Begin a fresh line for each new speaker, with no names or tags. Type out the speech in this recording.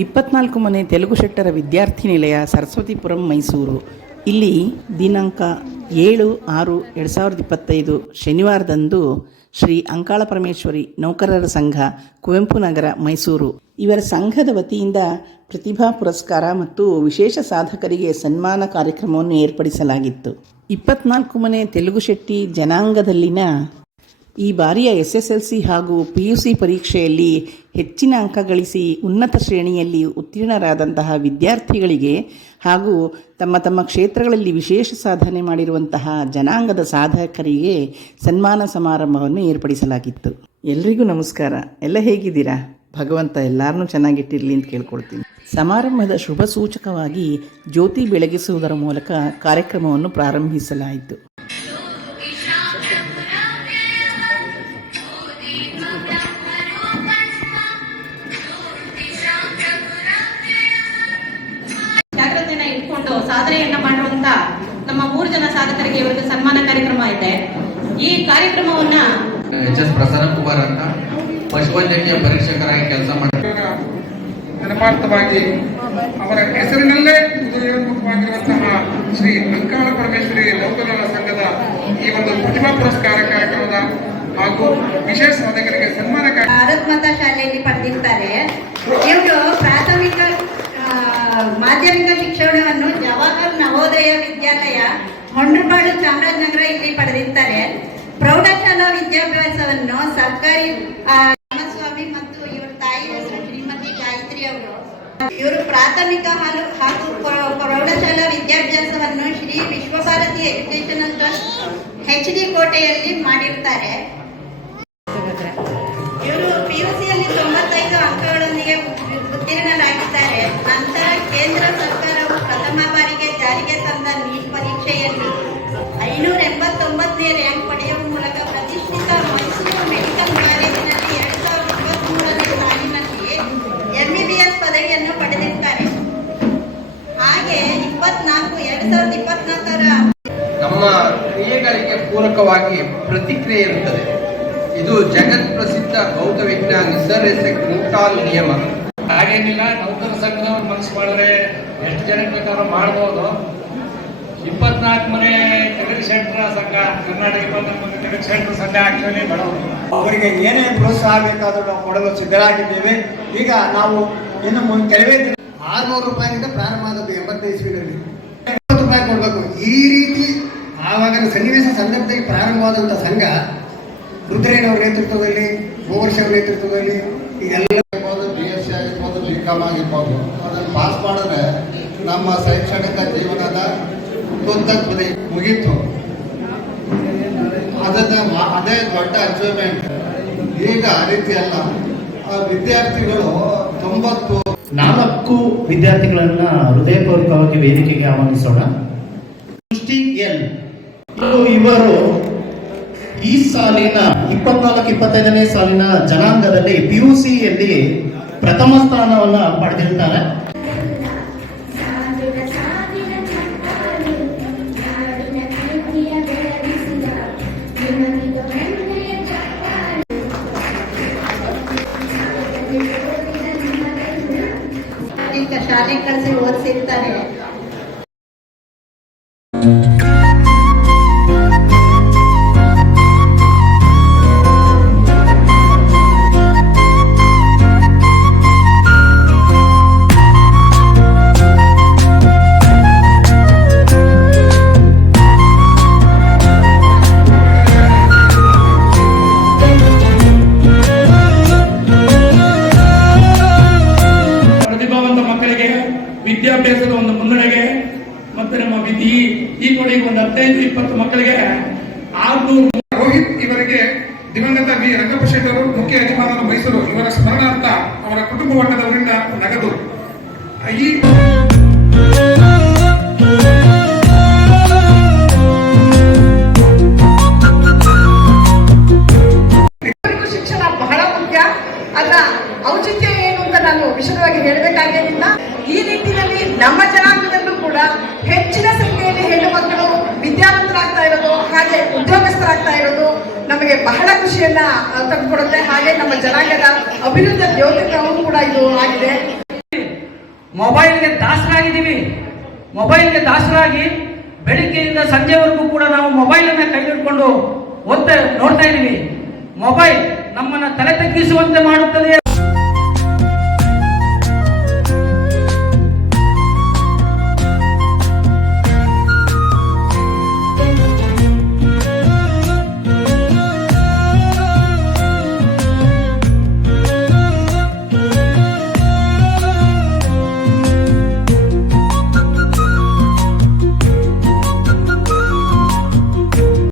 ಇಪ್ಪತ್ನಾಲ್ಕು ಮನೆ ತೆಲುಗು ಶೆಟ್ಟರ ವಿದ್ಯಾರ್ಥಿ ನಿಲಯ, ಸರಸ್ವತಿಪುರಂ, ಮೈಸೂರು. ಇಲ್ಲಿ ದಿನಾಂಕ ಏಳು ಆರು ಎರಡು ಸಾವಿರದ ಇಪ್ಪತ್ತೈದು ಶನಿವಾರದಂದು ಶ್ರೀ ಅಂಕಾಳ ಪರಮೇಶ್ವರಿ ನೌಕರರ ಸಂಘ, ಕುವೆಂಪು ನಗರ, ಮೈಸೂರು. ಇವರ ಸಂಘದ ವತಿಯಿಂದ ಪ್ರತಿಭಾ ಪುರಸ್ಕಾರ ಮತ್ತು ವಿಶೇಷ ಸಾಧಕರಿಗೆ ಸನ್ಮಾನ ಕಾರ್ಯಕ್ರಮವನ್ನು ಏರ್ಪಡಿಸಲಾಗಿತ್ತು. ಇಪ್ಪತ್ನಾಲ್ಕು ಮನೆ ತೆಲುಗು ಶೆಟ್ಟಿ ಜನಾಂಗದಲ್ಲಿನ ಈ ಬಾರಿಯ ಎಸ್ ಎಸ್ ಎಲ್ ಸಿ ಹಾಗೂ ಪಿ ಯು ಸಿ ಪರೀಕ್ಷೆಯಲ್ಲಿ ಹೆಚ್ಚಿನ ಅಂಕ ಗಳಿಸಿ ಉನ್ನತ ಶ್ರೇಣಿಯಲ್ಲಿ ಉತ್ತೀರ್ಣರಾದಂತಹ ವಿದ್ಯಾರ್ಥಿಗಳಿಗೆ ಹಾಗೂ ತಮ್ಮ ತಮ್ಮ ಕ್ಷೇತ್ರಗಳಲ್ಲಿ ವಿಶೇಷ ಸಾಧನೆ ಮಾಡಿರುವಂತಹ ಜನಾಂಗದ ಸಾಧಕರಿಗೆ ಸನ್ಮಾನ ಸಮಾರಂಭವನ್ನು ಏರ್ಪಡಿಸಲಾಗಿತ್ತು. ಎಲ್ರಿಗೂ ನಮಸ್ಕಾರ. ಎಲ್ಲ ಹೇಗಿದ್ದೀರಾ? ಭಗವಂತ ಎಲ್ಲರನ್ನೂ ಚೆನ್ನಾಗಿಟ್ಟಿರಲಿ ಅಂತ ಕೇಳ್ಕೊಳ್ತೀನಿ. ಸಮಾರಂಭದ ಶುಭ ಸೂಚಕವಾಗಿ ಜ್ಯೋತಿ ಬೆಳಗಿಸುವುದರ ಮೂಲಕ ಕಾರ್ಯಕ್ರಮವನ್ನು ಪ್ರಾರಂಭಿಸಲಾಯಿತು.
ಇಟ್ಕೊಂಡು ಸಾಧನೆಯನ್ನ ಮಾಡುವಂತ ನಮ್ಮ ಮೂರು ಜನ ಸಾಧಕರಿಗೆ ಇವತ್ತು ಸನ್ಮಾನ ಕಾರ್ಯಕ್ರಮ ಇದೆ. ಈ ಕಾರ್ಯಕ್ರಮವನ್ನ
ಎಚ್ ಎಸ್ ಪ್ರಸನ್ನ ಕುಮಾರ್ ಅಂತ ಪಶುವೈದ್ಯಕೀಯ ಪರೀಕ್ಷಕರಾಗಿ ಕೆಲಸ
ಮಾಡಿ ಅವರ ಹೆಸರಿನಲ್ಲೇ ಉದಯೋನ್ಮುಖವಾಗಿರುವಂತಹ ಶ್ರೀ ಅಂಕಾಳ ಪರಮೇಶ್ವರಿ ನೌಕರರ ಸಂಘದ ಈ ಒಂದು ಪ್ರತಿಭಾ ಪುರಸ್ಕಾರ ಕಾರ್ಯಕ್ರಮದ ಹಾಗೂ ವಿಶೇಷ ಸಾಧಕರಿಗೆ ಸನ್ಮಾನ ಕಾರ್ಯಕ್ರಮ
ಭಾರತ್ ಮಾತಾ ಶಾಲೆಯಲ್ಲಿ ಪಡೆದಿರ್ತಾರೆ. ಇವರು ಮಾಧ್ಯಮಿಕ ಶಿಕ್ಷಣವನ್ನು ಜವಾಹರ್ ನವೋದಯ ವಿದ್ಯಾಲಯ ಹೊಂಡ್ರಪಾಡು ಚಾಮರಾಜನಗರ ಇಲ್ಲಿ ಪಡೆದಿದ್ದಾರೆ ಪ್ರೌಢಶಾಲಾ ವಿದ್ಯಾಭ್ಯಾಸವನ್ನು ಸರ್ಕಾರಿ ರಾಮಸ್ವಾಮಿ ಮತ್ತು ಇವರ ತಾಯಿ ಹೆಸರು ಶ್ರೀಮತಿ ಗಾಯತ್ರಿ ಅವರು, ಇವರು ಪ್ರಾಥಮಿಕ ಹಾಲು ಹಾಗೂ ಪ್ರೌ- ಪ್ರೌಢಶಾಲಾ ವಿದ್ಯಾಭ್ಯಾಸವನ್ನು Shri Vishwabharati educational trust H D ಕೋಟೆಯಲ್ಲಿ ಮಾಡಿರ್ತಾರೆ. ಜಾರಿಗೆ ತಂದ ನೀಟ್ ಪರೀಕ್ಷೆಯಲ್ಲಿ? ಐನೂರ ಎಂಬತ್ತೊಂಬತ್ತನೇ ರ್ಯಾಂಕ್ ಪಡೆಯುವ ಮೂಲಕ ಪ್ರತಿಷ್ಠಿತ ಮೈಸೂರು ಮೆಡಿಕಲ್ ಕಾಲೇಜಿನಲ್ಲಿ ಎರಡ್ ಸಾವಿರದ ಇಪ್ಪತ್ಮೂರನೇ ಸಾಲಿನಲ್ಲಿ ಎಂಬಿಬಿಎಸ್ ಪದವಿಯನ್ನು ಪಡೆದಿರ್ತಾರೆ ಹಾಗೆ ಇಪ್ಪತ್ನಾಲ್ಕು, ಎರಡ್ ಸಾವಿರದ ಇಪ್ಪತ್ನಾಲ್ಕರ
ನಮ್ಮ ಕ್ರಿಯೆಗಳಿಗೆ ಪೂರಕವಾಗಿ ಪ್ರತಿಕ್ರಿಯೆ ಇರುತ್ತದೆ. ಇದು ಜಗತ್ ಪ್ರಸಿದ್ಧ ಭೌತ ವಿಜ್ಞಾನಿ ಸರ್ ಎಸ್ ನ್ಯೂಟಾನ್ ನಿಯಮ.
ಹಾಗೇನಿಲ್ಲ ನೌಕರ ಸಂಘದವ್ರು ಮನಸ್ಸು ಮಾಡಿದ್ರೆ ಎಷ್ಟು ಜನಕ್ಕೆ ಬೇಕಾದ್ರೂ ಮಾಡ್ಬೋದು. ಇಪ್ಪತ್ನಾಲ್ಕು ಮನೆ ಕ್ರೆಡಿಟ್ ಸೆಂಟರ್ ಸಂಘ, ಕರ್ನಾಟಕ ಇಪ್ಪತ್ನಾಲ್ಕು ಮನೆ ಕ್ರೆಡಿಟ್ ಸೆಂಟರ್ ಸಂಘ ಆಕ್ಚುಲಿ ಬಡವರು.
ಅವರಿಗೆ ಏನೇ ಪ್ರೋತ್ಸಾಹ ಬೇಕಾದರೂ ನಾವು ಕೊಡಲು ಸಿದ್ಧರಾಗಿದ್ದೇವೆ. ಈಗ ನಾವು ಇನ್ನು ಮುಂದೆ ಕೆಲವೇ ದಿನ
ಆರ್ನೂರು ರೂಪಾಯಿಯಿಂದ ಪ್ರಾರಂಭ ಆದದ್ದು ಎಂಬತ್ತೈದು ಇಸ್ವಿನಲ್ಲಿ ಎಂಬತ್ತು ರೂಪಾಯಿ ಕೊಡಬೇಕು. ಈ ರೀತಿ ಆವಾಗ ಸನ್ನಿವೇಶ ಸಂದರ್ಭದಲ್ಲಿ ಪ್ರಾರಂಭವಾದಂಥ ಸಂಘ ರುದ್ರೇನವ್ರ ನೇತೃತ್ವದಲ್ಲಿ ಗೋವರ್ಷ ನೇತೃತ್ವದಲ್ಲಿ, ಇದೆಲ್ಲ
ಆಗಿರ್ಬೋದು ಬಿ ಎಸ್ ಸಿ ಬಿ ಆಗಿರ್ಬೋದು ಅದನ್ನು ಪಾಸ್ ಮಾಡಿದ್ರೆ ನಮ್ಮ ಶೈಕ್ಷಣಿಕ ಜೀವನದ ತುತ್ತತ್ವದೆ ಮುಗೀತು. ಅದನ್ನ ಮಾ- ಅದೇ ದೊಡ್ಡ ಅಚೀವ್ಮೆಂಟ್ ಈಗ ಆ ರೀತಿ ಅಲ್ಲ. ಆ ವಿದ್ಯಾರ್ಥಿಗಳು ತೊಂಬತ್ತು
ನಾಲ್ಕು ವಿದ್ಯಾರ್ಥಿಗಳನ್ನ ಹೃದಯಪೂರ್ವಕವಾಗಿ ವೇದಿಕೆಗೆ ಆಹ್ವಾನಿಸೋಣ. ಸೃಷ್ಟಿ ಎಲ್. ಇವರು ಈ ಸಾಲಿನ ಇಪ್ಪತ್ನಾಲ್ಕು ಇಪ್ಪತ್ತೈದನೇ ಸಾಲಿನ ಜನಾಂಗದಲ್ಲಿ ಪಿಯುಸಿಯಲ್ಲಿ ಯು ಸಿಯಲ್ಲಿ ಪ್ರಥಮ ಸ್ಥಾನವನ್ನು ಪಡೆದಿರ್ತಾರೆ
ಶಾಲೆ ಕಳಿಸಿ ಓದಿಸಿರ್ತಾರೆ.
ವಿದ್ಯಾಭ್ಯಾಸದ ಒಂದು ಮುನ್ನಡೆಗೆ ಮತ್ತೆ ನಮ್ಮ ವಿಧಿ ಈ ನೋಡಿ ಒಂದು ಹದಿನೈದು, ಇಪ್ಪತ್ತು ಮಕ್ಕಳಿಗೆ ಆರ್ನೂರು
ರೋಹಿತ್ ಇವರಿಗೆ ದಿವಂಗತ ವಿ. ಶೆಟ್ಟರು ಮುಖ್ಯ ಯಜಮಾನರು ಮೈಸೂರು. ಇವರ ಸ್ಮರಣಾರ್ಥ ಅವರ ಕುಟುಂಬ ವರ್ಗದವರಿಂದ
ಹೇಳಬೇಕಾಗಿಲ್ಲ ಈ ನಿಟ್ಟಿನಲ್ಲಿ ನಮ್ಮ ಜನಾಂಗದಲ್ಲೂ ಕೂಡ ಹೆಚ್ಚಿನ ಸಂಖ್ಯೆಯಲ್ಲಿ ಹೆಣ್ಣು ಮಕ್ಕಳು ವಿದ್ಯಾವಂತರಾಗ್ತಾ ಇರೋದು, ಹಾಗೆ ಉದ್ಯೋಗಸ್ಥರಾಗ್ತಾ ಇರೋದು ನಮಗೆ ಬಹಳ ಖುಷಿಯನ್ನ ತಂದುಕೊಡುತ್ತೆ. ಹಾಗೆ ನಮ್ಮ ಜನಾಂಗದ ಅಭಿವೃದ್ಧಿಯ ದ್ಯೋತಕವೂ ಕೂಡ ಇದು ಆಗಿದೆ.
ಮೊಬೈಲ್ಗೆ ದಾಸರಾಗಿದ್ದೀವಿ. ಮೊಬೈಲ್ಗೆ ದಾಸರಾಗಿ ಬೆಳಿಗ್ಗೆಯಿಂದ ಸಂಜೆವರೆಗೂ ಕೂಡ ನಾವು ಮೊಬೈಲನ್ನು ಕೈ ಹಿಡ್ಕೊಂಡು ಓದ್ತಾ, ನೋಡ್ತಾ ಇದ್ದೀವಿ. ಮೊಬೈಲ್ ನಮ್ಮನ್ನ ತಲೆ ತಗ್ಗಿಸುವಂತೆ ಮಾಡುತ್ತದೆ